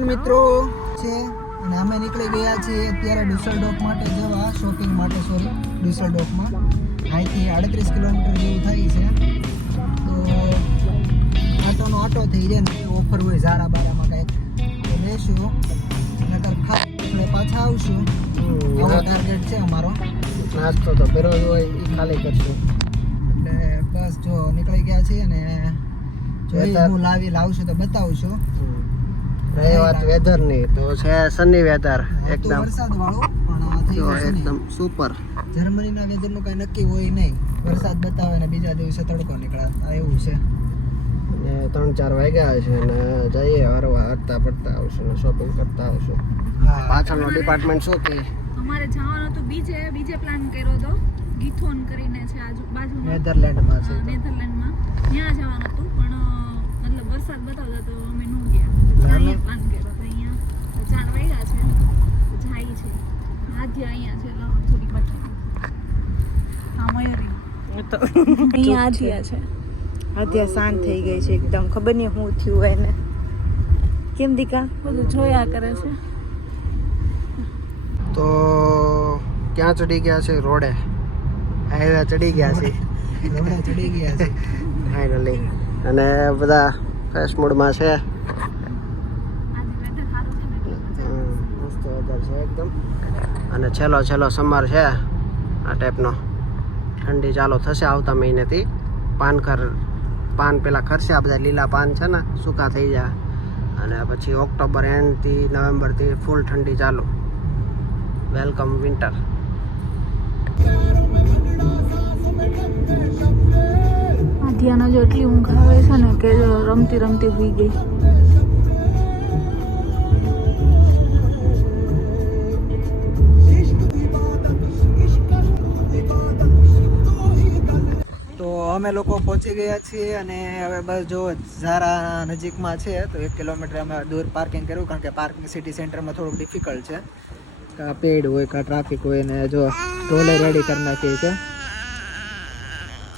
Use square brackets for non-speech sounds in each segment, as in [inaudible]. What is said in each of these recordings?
મિત્રો. છે. અને અમે નીકળી ગયા છીએ અત્યારે ડુસલડોફ માટે જવા શોપિંગ માટે સોરી ડુસલડોફમાં અહીંથી આડત્રીસ કિલોમીટર જેવું થાય છે. તો આટોનો ઓટો થઈ જાય ને ઓફર હોય ઝારા બારામાં કંઈક. તો લેશું. નકર ખા આપણે પાછા આવશું. એવો ટાર્ગેટ છે અમારો. નાસ્તો તો પેલો હોય એ ખાલી કરશું. એટલે બસ જો નીકળી ગયા છીએ અને જો હું લાવી લાવશું તો બતાવશું. રહી વાત વેધરની તો છે સની વેધર એકદમ. વરસાદ વાળો પણ. એકદમ સુપર જર્મનીના વેધરનું કાંઈ નક્કી હોય નહીં. વરસાદ બતાવે ને બીજા દિવસે તડકો નીકળે. આ એવું છે. ને ત્રણ ચાર વાગ્યા છે ને જઈએ હરવા હરતા ફરતા આવશું ને શોપિંગ કરતા આવશું. પાછળનો ડિપાર્ટમેન્ટ શું કે? અમારે જવાનું હતું બીજે બીજે પ્લાન કર્યો તો. ગીથોન કરીને છે આજુ બાજુમાં. નેધરલેન્ડમાં છે નેધરલેન્ડમાં ત્યાં જવાનું હતું પણ મતલબ વરસાદ બતાવતો તો અહીંયા તો છે. જાય છે. આધ્યા અહીંયા છે. લાવો થોડી બતાવું હા મયુરી. અહીંયા આધ્યા છે. અત્યારે શાંત થઈ ગઈ છે એકદમ. ખબર નહીં શું થયું એને. કેમ દીકા? બધું જોયા કરે છે. તો ક્યાં ચડી ગયા છે? રોડે. હાઈવે ચડી ગયા છે. ચડી ગયા છે. ફાઇનલી અને બધા ફ્રેશ મૂડમાં છે આજે વેધર સારું છે ને એટલે મજા હમ, મસ્ત વેધર છે એકદમ અને છેલ્લો છેલ્લો સમર છે આ ટાઈપનો ઠંડી ચાલુ થશે આવતા મહિનેથી. પાન ખર, પાન પેલા ખરશે આ બધા લીલા પાન છે ને, સૂકા થઈ જાય. અને પછી ઓક્ટોબર એન્ડથી નવેમ્બરથી ફૂલ ઠંડી ચાલુ. વેલકમ વિન્ટર આધ્યાનો જો એટલી ઊંઘ આવે છે ને, કે રમતી રમતી હોઈ ગઈ. અમે લોકો પહોંચી ગયા છીએ અને હવે બસ જો ઝારા નજીકમાં છે, તો એક કિલોમીટર અમે દૂર પાર્કિંગ કર્યું, કારણ કે પાર્કિંગ સિટી સેન્ટરમાં થોડુંક ડિફિકલ્ટ છે. કાં પેડ હોય, કાં ટ્રાફિક હોય, ને જો ઢોલે રેડી કરી નાખી છે.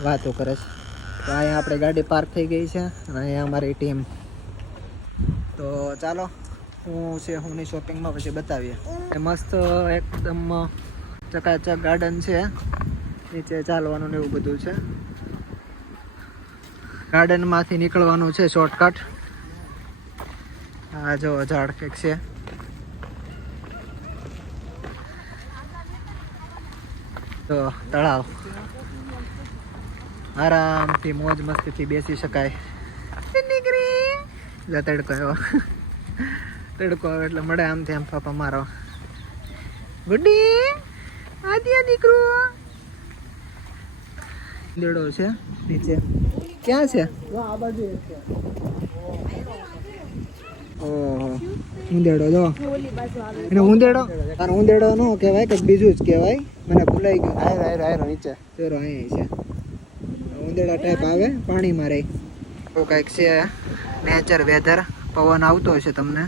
વાતો કરે છે. તો અહીંયા આપણે ગાડી પાર્ક થઈ ગઈ છે, અને અહીંયા અમારી ટીમ તો ચાલો, હું છે હુંની શોપિંગમાં પછી બતાવીએ. એ મસ્ત એકદમ ચકાચક ગાર્ડન છે. નીચે ચાલવાનું ને એવું બધું છે. ગાર્ડનમાંથી નીકળવાનું છે શોર્ટકટ આ જો ઝાડ કંઈક છે. તો તળાવ. આરામથી મોજ મસ્તીથી બેસી શકાય. જા તડકો આવ્યો. તડકો આવે એટલે મળે આમથી આમ પાપા મારો. ગુડી આદિયા દીકરો. દેડો છે, નીચે. ક્યાં છે? ઓહો. ઉંદેડો જો. એને ઉંદેડો? અને ઉંદેડો નો કહેવાય કે બીજું જ કહેવાય? મને ભૂલાઈ ગયું. આયરો આયરો આયરો નીચે ચોરો અહીં છે. ઉંદેડા ટાઈપ આવે પાણીમાં રહે. તો કંઈક છે નેચર વેધર પવન આવતો હશે તમને.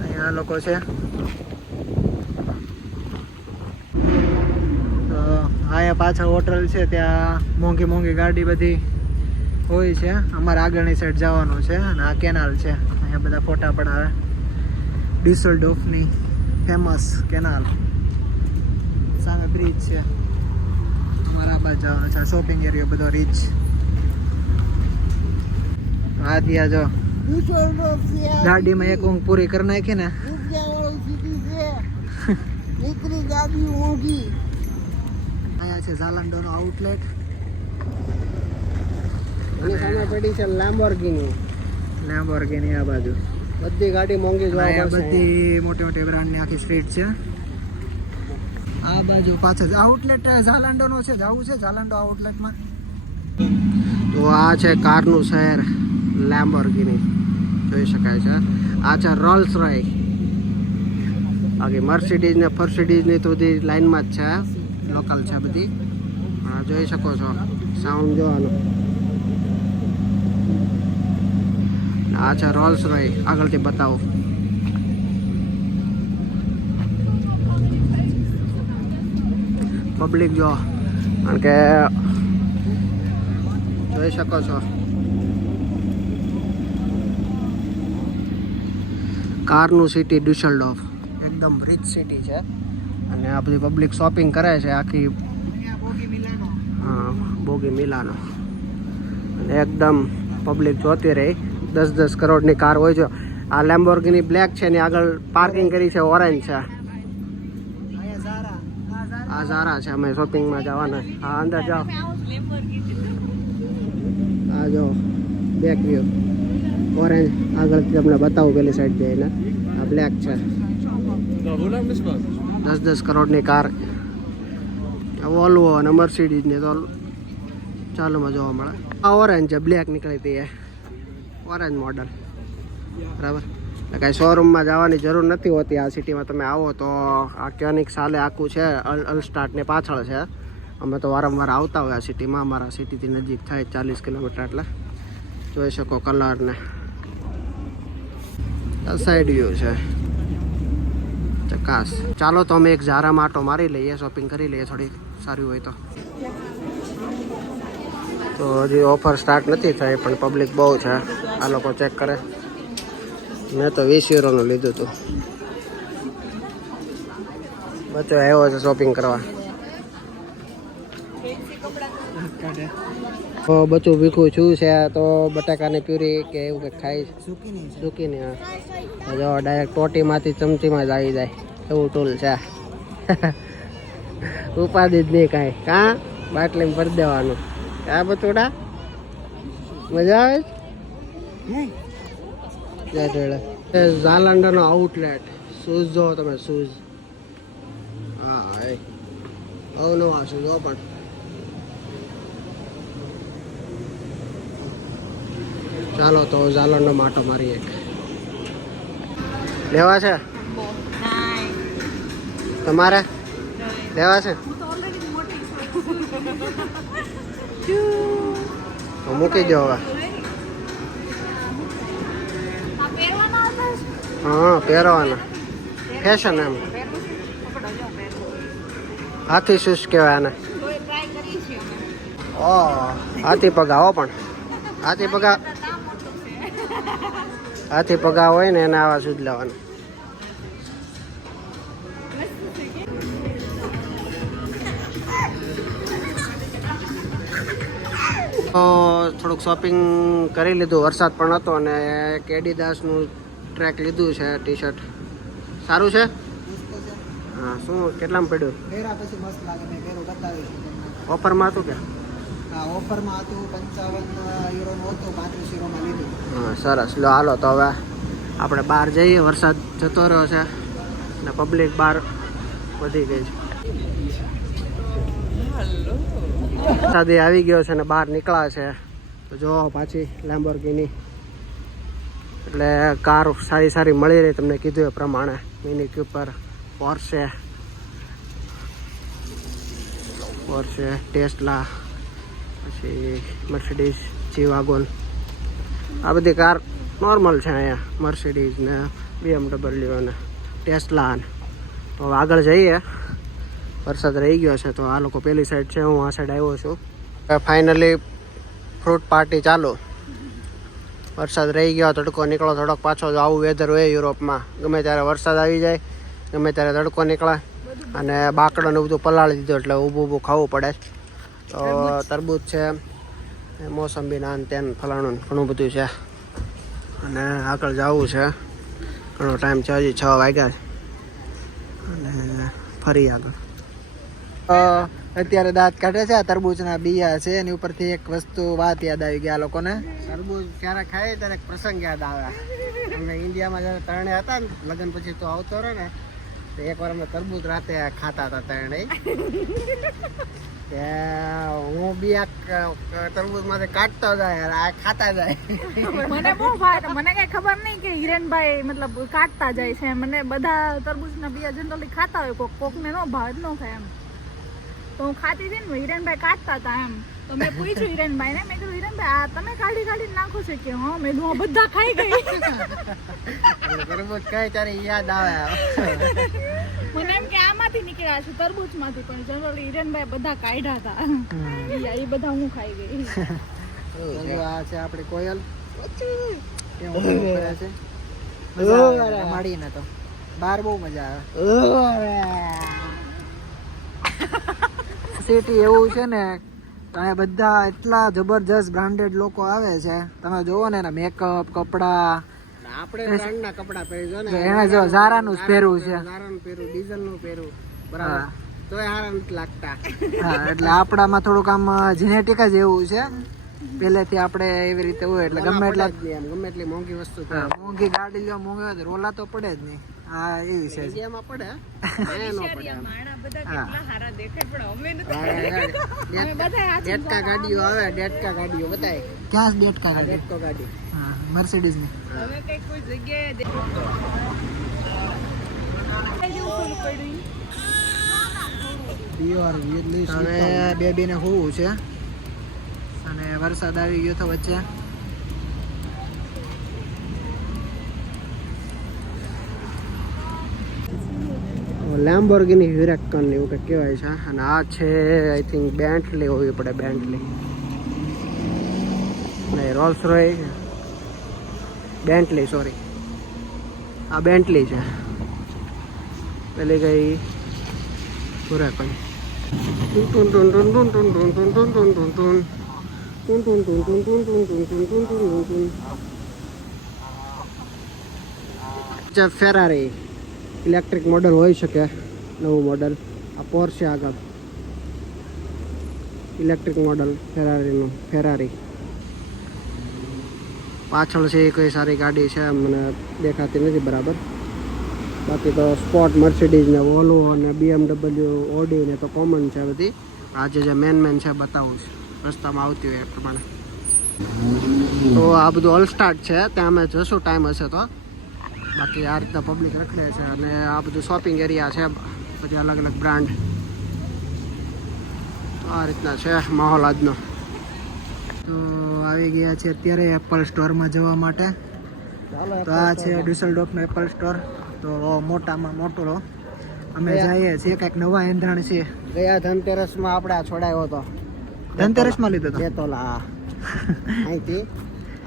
અહીંયા લોકો છે તો અહીંયા પાછળ હોટલ છે ત્યાં મોંઘી મોંઘી ગાડી બધી હોય છે. અમારે આગળની સાઈડ જવાનું છે અને આ કેનાલ છે. અહીંયા બધા ફોટા પડાવે. ડિસલડોફની ફેમસ કેનાલ. સામે બ્રિજ છે. અમારા આ બાજુ જવાનું છે. શોપિંગ એરિયો બધો રીચ આ ત્યાં જો. ગાડીમાં એક ઊંઘ પૂરી કરી નાખી ને. અહીંયા છે ઝાલાન્ડોનો આઉટલેટ અને સામે પડી છે લેમ્બોર્ગિની લેમ્બોર્ગિની આ બાજુ. બધી ગાડી મોંઘી જોવા મળશે બધી મોટી મોટી બ્રાન્ડની આખી સ્ટ્રીટ છે. આ બાજુ પાછળ આઉટલેટ ઝાલાન્ડોનો છે જાવું છે ઝાલાન્ડો આઉટલેટમાં તો આ છે કારનું શહેર લેમ્બોર્ગિની જોઈ શકાય છે. આ છે રોલ્સ રોય બાકી મર્સિડીઝ ને ફર્સિડીઝની તો બધી લાઈનમાં જ છે. લોકલ છે બધી. પણ જોઈ શકો છો. સાઉન્ડ જોવાનું. આ છે રોલ્સ રોય આગળથી બતાવો. પબ્લિક જો. કારણ કે જોઈ શકો છો. કારનું સિટી ડ્યુસેલડોફ એકદમ રિચ સિટી છે. અને આ બધી પબ્લિક શોપિંગ કરે છે આખી. હા બોગી મિલાનો. અને એકદમ પબ્લિક જોતી રહી. દસ દસ કરોડની કાર હોય છે. આ લેમ્બોર્ગીની બ્લેક છે એની આગળ પાર્કિંગ કરી છે ઓરેન્જ છે. આ ઝારા છે, અમે શોપિંગમાં જવાના. હા, અંદર જાઓ. આ જો બેક વ્યૂ ઓરેન્જ આગળ તમને બતાવું પેલી સાઈડ જઈને. આ બ્લેક છે. દસ દસ કરોડની કાર. વોલ્વો અને મર્સિડીઝની તો ચાલુમાં જોવા મળે. આ ઓરેન્જ છે બ્લેક નીકળી હતી એ. ઓરેન્જ મોડલ બરાબર? કાંઈ શોરૂમમાં જવાની જરૂર નથી હોતી આ સિટીમાં તમે આવો તો આ કેનિક સાલે આખું છે, અલ અલસ્ટાર્ટની પાછળ છે. અમે તો વારંવાર આવતા હોય આ સિટીમાં અમારા સિટીથી નજીક થાય ચાલીસ કિલોમીટર એટલે. જોઈ શકો કલરને સાઈડ વ્યૂ છે. ચકાસ. ચાલો તો અમે એક ઝારામાં આટો મારી લઈએ શોપિંગ કરી લઈએ થોડી સારી હોય તો. તો હજી ઓફર સ્ટાર્ટ નથી થઈ પણ પબ્લિક બહુ છે. આ લોકો ચેક કરે. મેં તો વીસ યુરોનું લીધું હતું બચ્ચો આવ્યો છે શોપિંગ કરવા. તો બચ્ચું ભીખું છું છે તો બટાકાની પ્યુરી કે એવું કંઈક ખાઈ સુકીની હા. જો ડાયરેક્ટ ટોટીમાંથી ચમચીમાં જ આવી જાય. એવું ટૂલ છે. [laughs] ઉપાધિ જ નહીં કાંઈ. કાં? બાટલીમાં ભરી દેવાનું. આ બચોડા મજા આવે? જય જોડે. એ ઝાલાંડાનો આઉટલેટ શૂઝ જો તમે શૂઝ હા એ. નવા શૂઝ પણ. ચાલો તો ઝાલાંડો માટો મારી એક લેવા છે? તમારે? લેવા છે? તો મૂકી દો હવે. હા પહેરવાના. ફેશન એમ. હાથી શૂઝ કહેવાય આને. હાથી પગા હો પણ. હાથી પગા હાથી પગા હોય ને એને આવા સુધી લેવાના થોડુંક શોપિંગ કરી લીધું વરસાદ પણ હતો અને કેડીદાસનું ટ્રેક લીધું છે ટી શર્ટ સારું છે? હા શું કેટલામાં પડ્યું? ઓફરમાં હતું કે હા ઓફરમાં હતું પંચાવન યુરોનું હતું પાંત્રીસ યુરોમાં લીધું. સરસ. લો હાલો, તો હવે આપણે બહાર જઈએ. વરસાદ જતો રહ્યો છે અને પબ્લિક બહાર વધી ગઈ છે. વરસાદ આવી ગયો છે અને બહાર નીકળ્યા છે. તો જો, પાછી લેમ્બોર્ગિની એટલે કાર સારી સારી મળી રહી, તમને કીધું એ પ્રમાણે. Mini Cooper Porsche Porsche Tesla પછી મર્સિડીઝ જી વાગોન આ બધી કાર નોર્મલ છે અહીંયા. મર્સિડીઝ ને બીએમડબલ્યુ ને ટેસ્લા ને. તો હવે આગળ જઈએ. વરસાદ રહી ગયો છે તો આ લોકો પેલી સાઈડ છે હું આ સાઈડ આવ્યો છું. ફાઇનલી ફ્રૂટ પાર્ટી ચાલુ. વરસાદ રહી ગયો તડકો નીકળો થોડોક પાછો જો આવું વેધર હોય યુરોપમાં ગમે ત્યારે વરસાદ આવી જાય ગમે ત્યારે તડકો નીકળે અને બાકડો ને બધું પલાળી દીધું એટલે ઊભું ઊભું ખાવું પડે. તો તરબૂચ છે. મોસંબી નાન તેન ફલાણું ઘણું બધું છે. અને આગળ જવું છે. ઘણો ટાઈમ છે, હજી છ વાગ્યા અને ફરી આગળ. અત્યારે દાંત કાઢે છે, આ તરબૂચના બિયા છે, એની ઉપરથી એક વસ્તુ વાત યાદ આવી ગયા લોકોને. તરબૂચ ક્યારે ખાય ત્યારે પ્રસંગ યાદ આવે. અમે ઇન્ડિયામાં જ્યારે તરણે હતા ને, લગ્ન પછી તો આવતો રહે ને તો એકવાર અમે તરબૂચ રાતે ખાતા હતા ત્રણે [laughs] હું બી આ તરબૂચમાંથી કાઢતો જાય આ ખાતા જાય. મને બહુ મને કઈ ખબર નહીં કે હિરેનભાઈ મતલબ કાઢતા જાય છે મને બધા તરબૂચના બીયા જનરલી ખાતા હોય કોક કોકને નો ભાવ નો ન ખાય એમ. તો હું ખાતી હતી ને હિરેનભાઈ કાઢતા હતા એમ. તો મેં પૂછ્યું હિરેનભાઈ ને મેં કીધું હિરેનભાઈ આ તમે કાઢી કાઢી નાખો છો? કે હા. મેં કીધું બધા ખાઈ ગઈ તરબૂચ કઈ તારે યાદ આવે મને એમ કે આમાંથી નીકળ્યા છે તરબૂચમાંથી પણ. જનરલી હિરેનભાઈ બધા કાઢ્યા હતા. એ બધા હું ખાઈ ગઈ. આ છે આપણી કોયલ. તો. બહાર બહુ મજા આવે. સિટી એવું છે ને ત્યાં બધા એટલા જબરજસ્ત બ્રાન્ડેડ લોકો આવે છે. તમે જોવો ને એના મેકઅપ કપડા. આપણે બ્રાન્ડના કપડા જો ને જો એને જો ઝારાનું જ પહેરવું છે. ઝારાનું પહેરું ડીઝલનું પહેરું બરાબર. તો હારા નથી લાગતા. હા એટલે આપણામાં થોડુંક આમ જીનેટિક જ એવું છે. પહેલેથી આપણે એવી રીતે હોય એટલે ગમે એટલા ગમે એટલી મોંઘી વસ્તુ મોંઘી ગાડી લ્યો મોંઘી તો રોલા તો પડે જ નહીં. હા એ વિશે પડે [laughs] પડે એમ. બધા ડેટકા ગાડીઓ આવે ડેટકા ગાડીઓ બતાય ક્યાં ડેટકા ગાડી? ડેટકો ગાડી. હા મર્સિડીઝની અમે કઈ કોઈ જગ્યાએ હવે બેબીને હોવું છે. અને વરસાદ આવી ગયો તો વચ્ચે. લેમ્બોર્ગિની હ્યુરેકન એવું કંઈક કહેવાય છે અને આ છે આઈ થિંક બેન્ટલી હોવી પડે બેન્ટલી નહીં રોલ્સ રોય બેન્ટલી સોરી આ બેન્ટલી છે પેલી ગઈ હ્યુરેકન ફેરારી ઇલેક્ટ્રિક મોડલ હોઈ શકે, નવું મોડલ. આ પોર્શે આગળ. ઇલેક્ટ્રિક મોડલ ફેરારીનું ફેરારી પાછળ છે એ કઈ સારી ગાડી છે મને દેખાતી નથી બરાબર. બાકી તો સ્પોર્ટ મર્સિડીઝ ને વોલ્વો અને બીએમડબલ્યુ ઓડી ને તો કોમન છે બધી. આજે જે મેન મેન છે બતાવું છું. રસ્તામાં આવતી હોય એ પ્રમાણે. તો આ બધું ઓલસ્ટાર્ટ છે, ત્યાં અમે જશું ટાઈમ હશે તો. બાકી આ રીતના પબ્લિક રખડે છે અને આ બધું શોપિંગ એરિયા છે. બધી અલગ અલગ બ્રાન્ડ તો આ રીતના છે માહોલ આજનો. તો આવી ગયા છે અત્યારે એપલ સ્ટોરમાં જવા માટે. તો આ છે ડ્યુસલડોફનો એપલ સ્ટોર તો મોટામાં મોટો. અમે જઈએ છીએ કંઈક નવા એંધાણ છે. ગયા ધનતેરસમાં આપણે આ છોડાયો હતો. ધનતેરસમાં લીધો હતો? બે તોલા [laughs] અહીંથી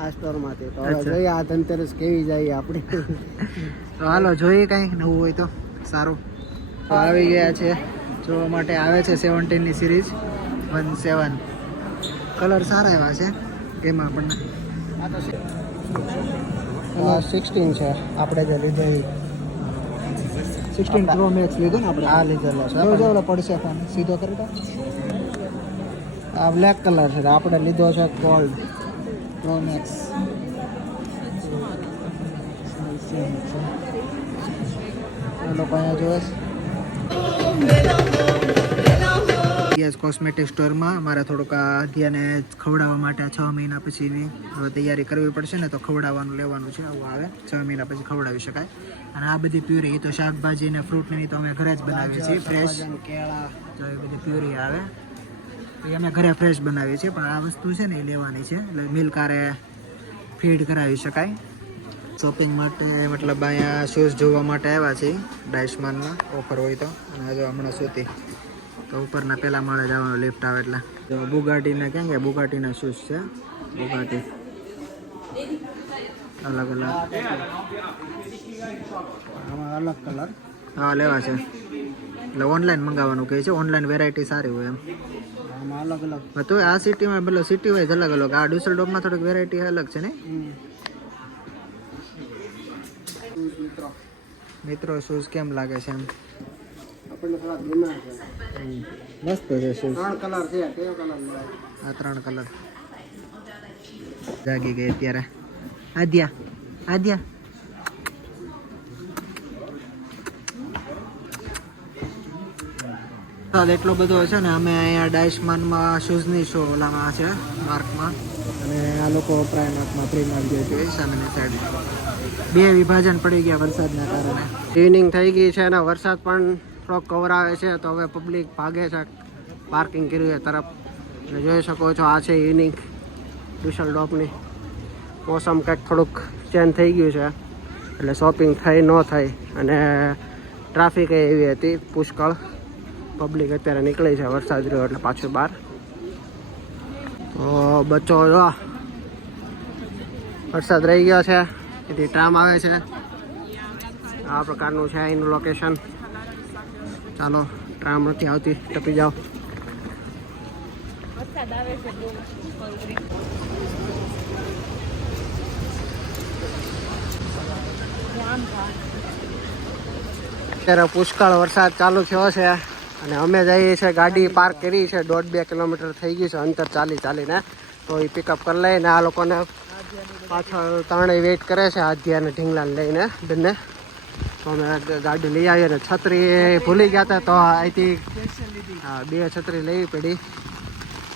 આ સ્ટોરમાંથી તો જોઈએ આ ધનતેરસ કેવી જાય આપણે. તો હાલો જોઈએ કંઈક નવું હોય તો. સારું. તો આવી ગયા છે. જોવા માટે આવે છે સેવન્ટીનની સિરીઝ વન સેવન કલર સારા એવા છે. એમાં આપણને. આ સિક્સટીન છે. આપણે જે લીધો એ સિક્સટીન પ્રો મેક્સ લીધો ને આપણે? આ લીધેલો છે. જો જો પડશે ફોન સીધો કરી આ બ્લેક કલર છે. આપણે લીધો છે ગોલ્ડ મેક્સ લોકો અહીંયા જોવે યસ કોસ્મેટિક સ્ટોરમાં મારે થોડુંક આ અધ્યાને ખવડાવવા માટે છ મહિના પછી હવે તૈયારી કરવી પડશે ને તો ખવડાવવાનું લેવાનું છે આવું આવે. છ મહિના પછી ખવડાવી શકાય. અને આ બધી પ્યુરી તો શાકભાજી ને ફ્રૂટની તો અમે ઘરે જ બનાવીએ છીએ ફ્રેશ કેળા. તો એ બધી પ્યુરી આવે. એ અમે ઘરે ફ્રેશ બનાવીએ છીએ, પણ આ વસ્તુ છે ને એ લેવાની છે. એટલે મિલ્ક આરે ફીડ કરાવી શકાય. શોપિંગ માટે મતલબ અહીંયા શૂઝ જોવા માટે આવ્યા છીએ ડાયસમાનમાં ઓફર હોય તો. અને જો હમણાં સુધી તો ઉપરના પહેલાં માળે જવાનું લિફ્ટ આવે એટલે. તો બુગાટીના ક્યાં કે બુગાટીના શૂઝ છે. બુગાટી અલગ અલગ. આમાં અલગ કલર હા, લેવા છે. એટલે ઓનલાઈન મંગાવવાનું કહે છે. ઓનલાઈન વેરાયટી સારી હોય એમ. અલગ અલગ. તો આ સિટીમાં મતલબ સિટી વાઇઝ અલગ અલગ. આ ડુસેલડોફમાં થોડીક વેરાયટી અલગ છે ને? મિત્રો શૂઝ કેમ લાગે છે એમ? મસ્ત છે શૂઝ ત્રણ કલર છે કયો કલર આ ત્રણ કલર. જાગી ગઈ અત્યારે. આદ્યા આદ્યા. વરસાદ એટલો બધો છે ને, અમે અહીંયા ડાયસમાનમાં શૂઝની શો ઓલામાં છે, માર્કમાં. અને આ લોકો પ્રાઇમાર્કમાં પ્રીમાર્ક જે છે સામેની સાઈડ બે વિભાજન પડી ગયા વરસાદના કારણે. ઇવનિંગ થઈ ગઈ છે અને વરસાદ પણ થોડોક કવર આવે છે, તો હવે પબ્લિક ભાગે છે પાર્કિંગ કર્યું એ તરફ. એટલે જોઈ શકો છો, આ છે ઇવનિંગ ડુસલ ડોપની મોસમ કંઈક થોડુંક ચેન્જ થઈ ગયું છે, એટલે શોપિંગ થઈ, ન થઈ. અને ટ્રાફિક એવી હતી, પુષ્કળ. પબ્લિક અત્યારે નીકળી છે વરસાદ રહ્યો એટલે પાછું બહાર તો બચ્ચો, જો. વરસાદ રહી ગયો છે. એથી ટ્રામ આવે છે. આ પ્રકારનું છે એનું લોકેશન ચાલો ટ્રામ નથી આવતી. ટપી જાઓ. અત્યારે પુષ્કળ વરસાદ ચાલુ થયો છે. અને અમે જઈએ છીએ, ગાડી પાર્ક કરી છે, દોઢ બે કિલોમીટર થઈ ગયું છે, અંતર ચાલી ચાલીને. તો એ પિકઅપ કરી લઈને આ લોકોને પાછળ ત્રણેય વેઇટ કરે છે, આધ્યા અને ઢીંગલાને લઈને બંને. તો અમે ગાડી લઈ આવીએ અને છત્રી ભૂલી ગયા હતા, તો અહીંથી, હા, બે છત્રી લેવી પડી.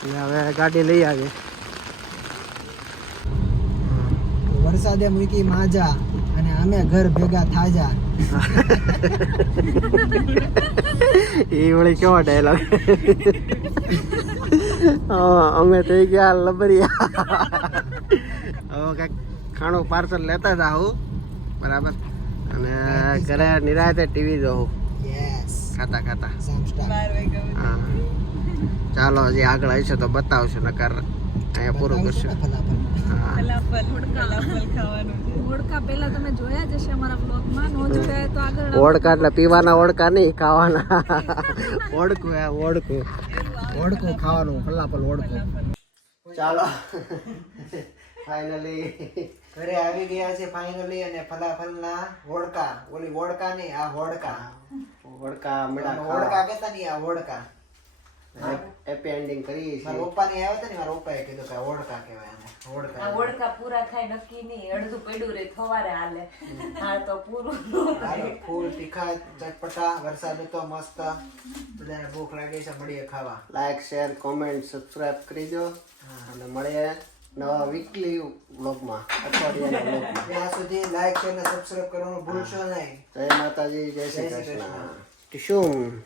અને હવે ગાડી લઈ આવી વરસાદે મૂકી માજા. અમે ઘર ભેગા થાજા એ [laughs] વળી કેવો ડાયલોગ [laughs] અમે થઈ ગયા લબરિયા. [laughs] હવે કંઈક ખાણું પાર્સલ લેતા જ આવું બરાબર? અને ઘરે નિરાતે ટીવી જોઉં. યસ ખાતા ખાતા. હા. ચાલો હજી આગળ આવશે તો બતાવશું નકર અહીંયા પૂરું કરશું. હા. ઓળખા પહેલા તમે જોયા જ હશે અમારા બ્લોગમાં નો જોયા તો આગળ ઓળકા એટલે પીવાના ઓળકા નહીં ખાવાના. ઓળકું આ ઓળકું ઓળકું ખાવાનું ફલાફલ ઓળકું ચાલો. ફાઇનલી ઘરે આવી ગયા છે ફાઇનલી અને ફલાફલના હોડકા. ઓલી હોડકા નહીં આ હોડકા. હોડકા મેળા હોડકા કેતા નહીં આ હોડકા. હેપી એન્ડિંગ કરી મારા પપ્પા ની આવ્યા હતા ને મારા પપ્પાએ કીધું કે આ કહેવાય આને હોડકા આ ઓળખા પૂરા થાય નક્કી નહીં. અડધું પડ્યું રે થવારે હાલે. હા તો પૂરું હાલો, ફૂલ તીખા ચટપટા વરસાદ તો મસ્ત. બધાને ભૂખ લાગી છે મળીએ ખાવા. લાઈક શેર કોમેન્ટ સબસ્ક્રાઇબ કરી દો અને મળીએ નવા વીકલી વ્લોગમાં અઠવાડિયાના વ્લોગમાં ત્યાં સુધી લાઈક શેર અને સબસ્ક્રાઇબ કરવાનું ભૂલશો નહીં. જય માતાજી જય શ્રી જય શ્રી કૃષ્ણ. શું